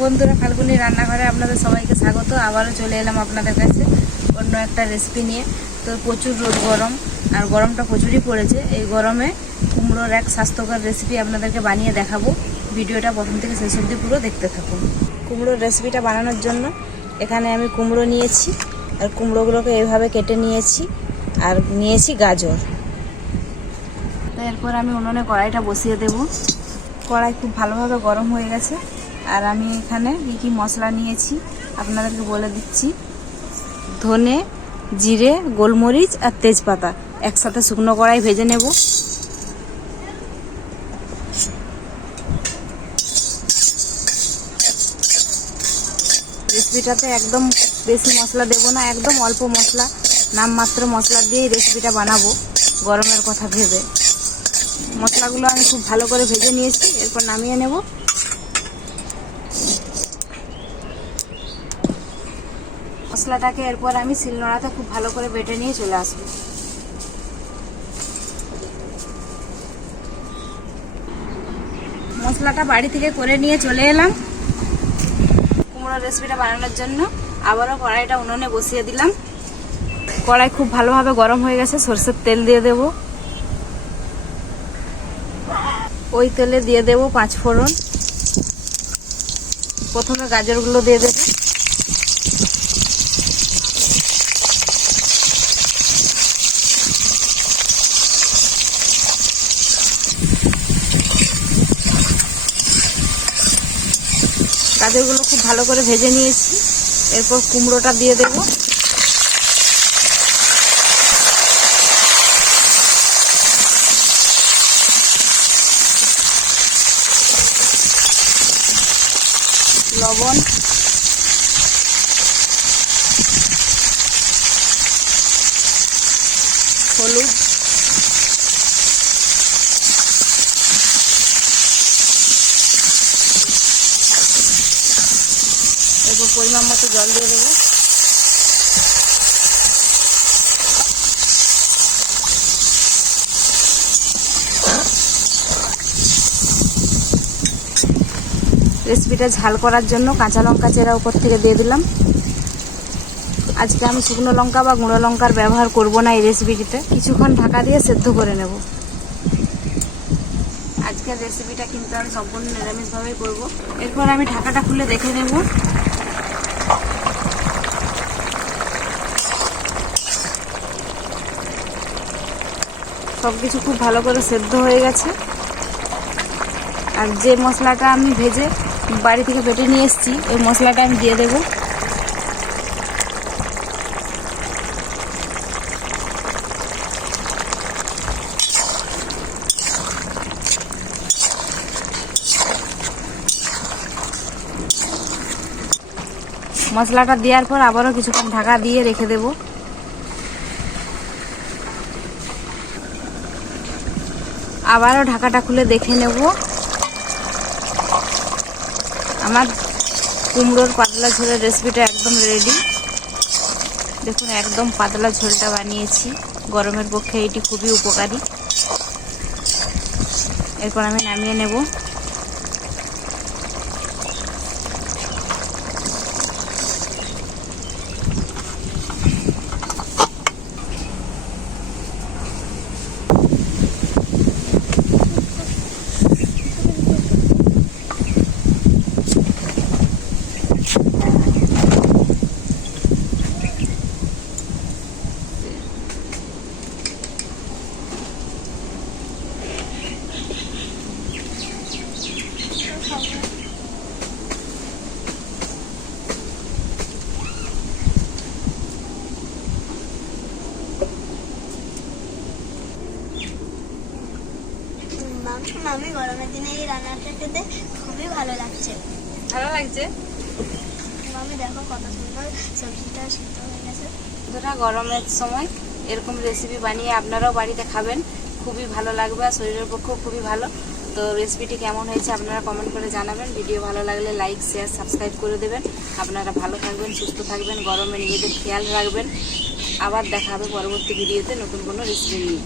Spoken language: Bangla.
বন্ধুরা, ফাল্গুনি রান্নাঘরে আপনাদের সবাইকে স্বাগত। আবারও চলে এলাম আপনাদের কাছে অন্য একটা রেসিপি নিয়ে। তো প্রচুর রোদ, গরম, আর গরমটা প্রচুরই পড়েছে। এই গরমে কুমড়োর এক স্বাস্থ্যকর রেসিপি আপনাদেরকে বানিয়ে দেখাবো। ভিডিওটা প্রথম থেকে শেষ অবধি পুরো দেখতে থাকুন। কুমড়োর রেসিপিটা বানানোর জন্য এখানে আমি কুমড়ো নিয়েছি, আর কুমড়োগুলোকে এইভাবে কেটে নিয়েছি, আর নিয়েছি গাজর। তো এরপর আমি উনুনে কড়াইটা বসিয়ে দেব। কড়াই খুব ভালোভাবে গরম হয়ে গেছে, আর আমি এখানে কী মশলা নিয়েছি আপনাদেরকে বলে দিচ্ছি। ধনে, জিরে, গোলমরিচ আর তেজপাতা একসাথে শুকনো কড়াই ভেজে নেব। রেসিপিটাতে একদম বেশি মশলা দেব না, একদম অল্প মশলা, নামমাত্র মশলা দিয়েই রেসিপিটা বানাবো গরমের কথা ভেবে। মশলাগুলো আমি খুব ভালো করে ভেজে নিয়েছি, এরপর নামিয়ে নেব। মশলাটাকে এরপর আমি শিলনোড়াতে খুব ভালো করে বেটে নিয়ে চলে আসবো। মশলাটা বাড়ি থেকে করে নিয়ে চলে এলাম কুমড়োর রেসিপিটা বানানোর জন্য। আবারও কড়াইটা উনুনে বসিয়ে দিলাম। কড়াই খুব ভালোভাবে গরম হয়ে গেছে, সরষের তেল দিয়ে দেব। ওই তেলে দিয়ে দেব 5 ফোড়ন। প্রথমে গাজরগুলো দিয়ে দেব। গাজরগুলো খুব ভালো করে ভেজে নিয়েছি, এরপর কুমড়োটা দিয়ে দেব। লবণ, হলুদ, এরপর পরিমাণ মতো জল দিয়ে দেবো। রেসিপিটা ঝাল করার জন্য কাঁচা লঙ্কা চেরা উপর থেকে দিয়ে দিলাম। আজকে আমি শুকনো লঙ্কা বা গুঁড়ো লঙ্কার ব্যবহার করব না এই রেসিপিটিতে। কিছুক্ষণ ঢাকা দিয়ে সেদ্ধ করে নেব। আজকের রেসিপিটা কিন্তু আমি সম্পূর্ণ নিরামিষভাবেই করব। এরপর আমি ঢাকাটা খুলে দেখে নেব। সব কিছু খুব ভালো করে সেদ্ধ হয়ে গেছে। আর যে মশলাটা আমি ভেজে বাড়ি থেকে বেটে নিয়ে এসেছি, ওই মশলাটা আমি দিয়ে দেব। মশলাটা দেওয়ার পর আবারও কিছুক্ষণ ঢাকা দিয়ে রেখে দেব। আবারও ঢাকাটা খুলে দেখে নেব। আমার কুমড়োর পাতলা ঝোলের রেসিপিটা একদম রেডি। দেখুন, একদম পাতলা ঝোলটা বানিয়েছি। গরমের পক্ষে এটি খুবই উপকারী। এরপর আমি নামিয়ে নেব। আমি গরমের দিনে এই রান্নাটা খেতে খুবই ভালো লাগছে। ভালো লাগছে? আমি দেখো কত সুন্দর সবজিটা সিদ্ধ হয়ে গেছে। বন্ধুরা, গরমের সময় এরকম রেসিপি বানিয়ে আপনারাও বাড়িতে খাবেন, খুবই ভালো লাগবে আর শরীরের পক্ষেও খুবই ভালো। তো রেসিপিটি কেমন হয়েছে আপনারা কমেন্ট করে জানাবেন। ভিডিও ভালো লাগলে লাইক, শেয়ার, সাবস্ক্রাইব করে দেবেন। আপনারা ভালো থাকবেন, সুস্থ থাকবেন, গরমে নিজেদের খেয়াল রাখবেন। আবার দেখা হবে পরবর্তী ভিডিওতে নতুন কোনো রেসিপি নিয়ে।